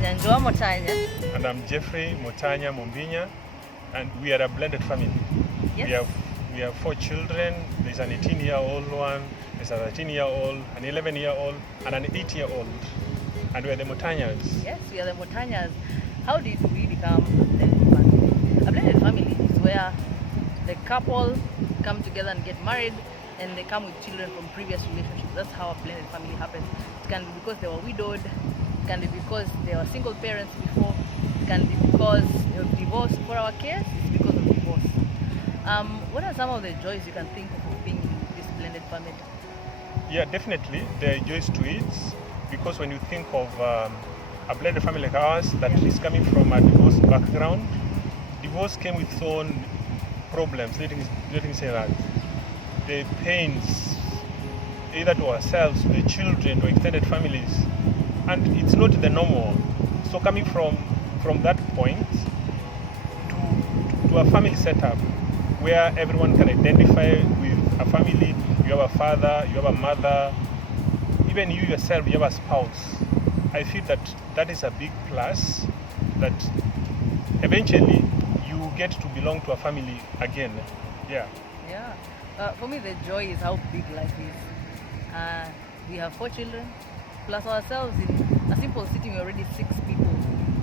Motanyas. And I'm Jeffrey Motanya Mumbinya, and we are a blended family. Yes. We have 4 children. There's an 18-year-old one, there's a 13-year-old, an 11-year-old, and an 8-year-old. And we are the Motanyas. Yes, we are the Motanyas. How did we become a blended family? A blended family is where the couple come together and get married, and they come with children from previous relationships. That's how a blended family happens. It can be because they were widowed. It can be because they were single parents before. It can be because of divorce. For our case, it's because of divorce. What are some of the joys you can think of being in this blended family? Yeah, definitely. There are joys to it, because when you think of a blended family like ours that is coming from a divorce background, divorce came with its own problems, let me say that. The pains, either to ourselves, to the children, to extended families, and it's not the normal. So coming from that point to a family setup where everyone can identify with a family, you have a father, you have a mother, even you yourself, you have a spouse. I feel that is a big plus, that eventually you get to belong to a family again. Yeah. For me, the joy is how big life is. We have 4 children, plus ourselves. In a simple city, we're already 6 people.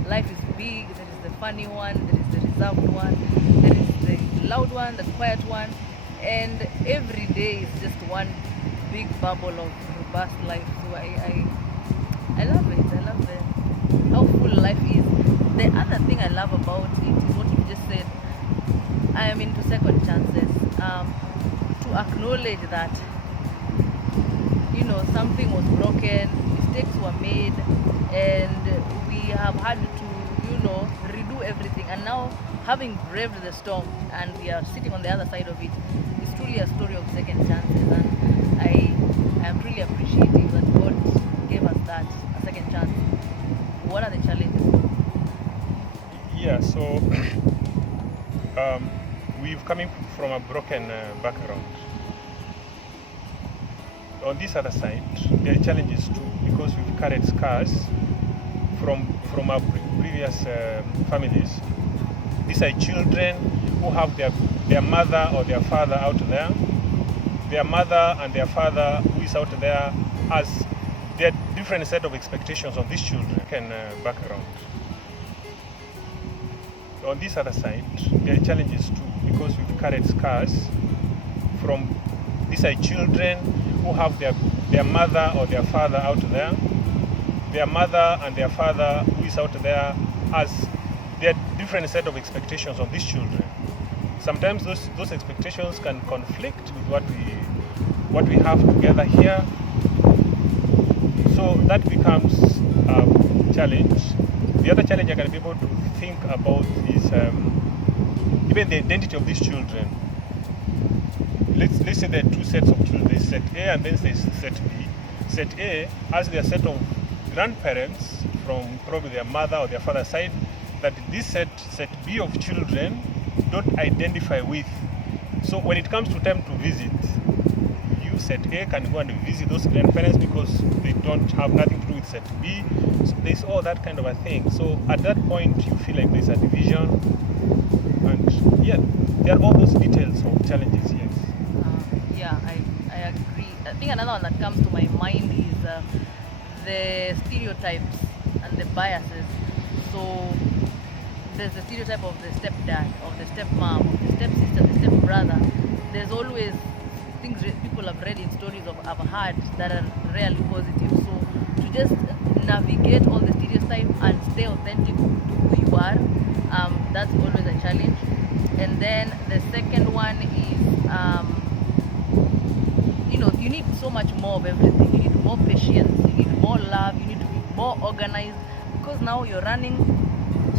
Life is big. There is the funny one, there is the reserved one, there is the loud one, the quiet one, and every day is just one big bubble of robust life. So I love it. I love how full life is. The other thing I love about it is what you just said. I am into second chances. To acknowledge that, something was broken, mistakes were made, and we have had to, redo everything. And now, having braved the storm, and we are sitting on the other side of it, it's truly a story of second chances. And I am truly appreciative that God gave us that, a second chance. What are the challenges? Yeah, so we've coming from a broken background. On this other side, there are challenges too, because we've carried scars from our previous families. These are children who have their mother or their father out there. Their mother and their father who is out there has their different set of expectations on these children and background. On this other side, there are challenges too, because we've carried scars from these are children who have their mother or their father out there. Their mother and their father who is out there has their different set of expectations on these children. Sometimes those expectations can conflict with what we have together here. So that becomes a challenge. The other challenge I can be able to think about is even the identity of these children. Let's say there are 2 sets of children. There's set A and then there's set B. Set A has their set of grandparents from probably their mother or their father's side that this set B of children don't identify with. So when it comes to time to visit, you set A can go and visit those grandparents because they don't have nothing to do with set B. So there's all that kind of a thing. So at that point you feel like there's a division, and yeah, there are all those details of challenges. Yes. I agree. I think another one that comes to my mind is the stereotypes and the biases. So there's the stereotype of the stepdad, of the stepmom, of the stepsister, the stepbrother. There's always things people have read in stories have heard that are rarely positive. So to just navigate all the stereotypes and stay authentic to who you are, that's always a challenge. And then the second one is, you need so much more of everything. You need more patience, you need more love, you need to be more organized, because now you're running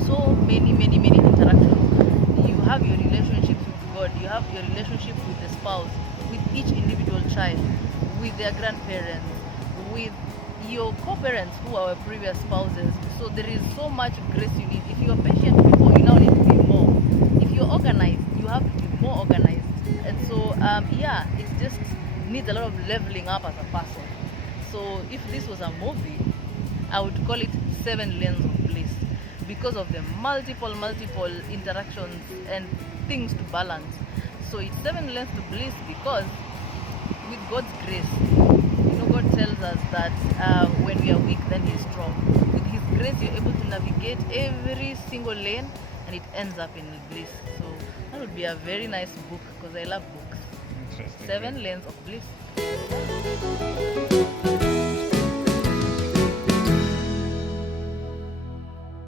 so many interactions. You have your relationships with God, you have your relationship with the spouse, with each individual child, with their grandparents, with your co-parents who are previous spouses. So there is so much grace you need. If you're patient before, you now need to be more. If you're organized, you have to be more organized. And so it just needs a lot of leveling up as a person. So if this was a movie, I would call it 7 lanes of bliss because of the multiple interactions and things to balance. So it's 7 lanes to bliss because with God's grace, God tells us that when we are weak, then He's strong. With His grace, you're able to navigate every single lane, and it ends up in bliss. So that would be a very nice book because I love books. Interesting. 7 lanes of bliss.